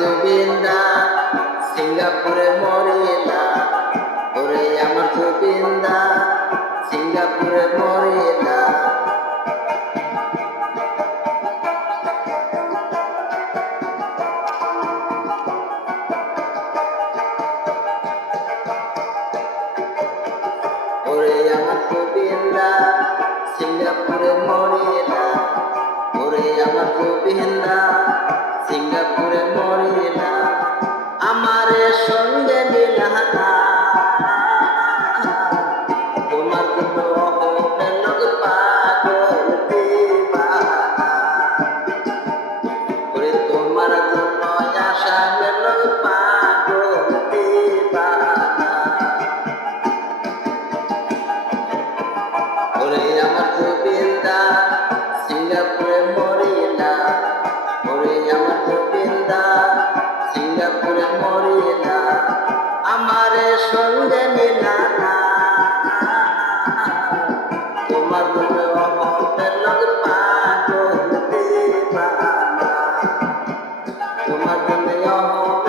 গোবিন্দা, সিঙ্গাপুরে মরিলা ওরে আমার গোবিন্দা, সিঙ্গাপুরে মরিলা ওরে আমার সিঙ্গাপুরে মরিলা ওরে আমার গোবিন্দা সিঙ্গাপুরে মরিলা আমারে সঙ্গে দিলা না। সিঙ্গাপুরে মরিলা আমারে সঙ্গে মিলা না। তোমার মনে অমতের লোক পাগল দিবানা তোমার মনে অভাবের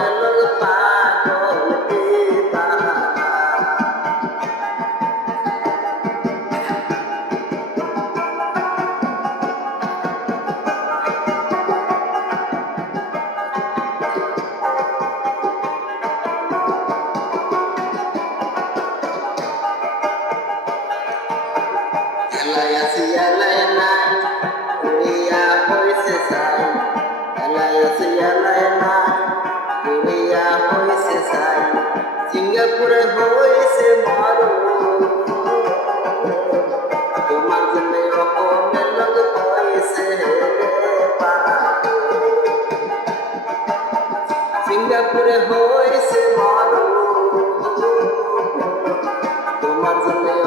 সিঙ্গাপুরে হয়েছে মরো তোমার জন্য রকমের লোক হয়েছে সিঙ্গাপুরে হয়েছে মরো তোমার জন্য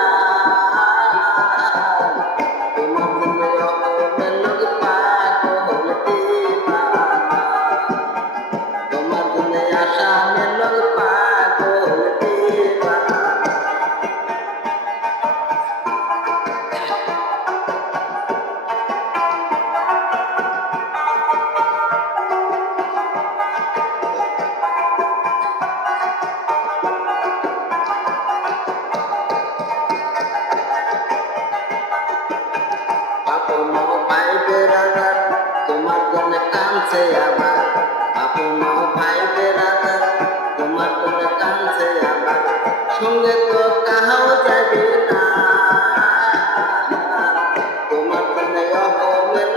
মাও ভাই বেড়াদার তোমার জন্য কাঁদছে আবার সঙ্গে তো কাহাও যাবে না। তোমার জন্য অহমের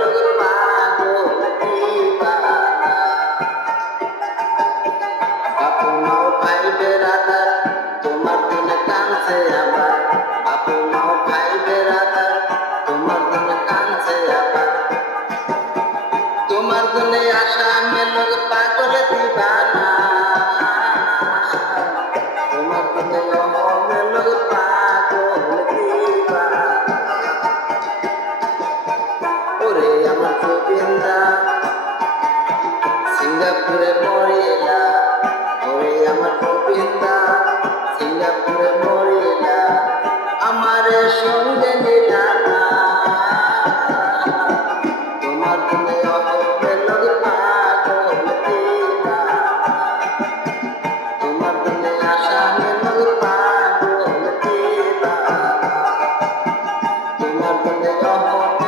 দিবানা বাপু ভাই বেড়াদার তোমার তোমার জন্য আশা মেলোক পাগল দিবানা। তোমার জন্য মেলোক পাগল দিবানা। ওরে আমার গোবিন্দা, সিঙ্গাপুরে মরিলা। ওরে আমার গোবিন্দা, সিঙ্গাপুরে মরিলা। আমারে সঙ্গে পাগল দিলা তোমার জন্য অহবে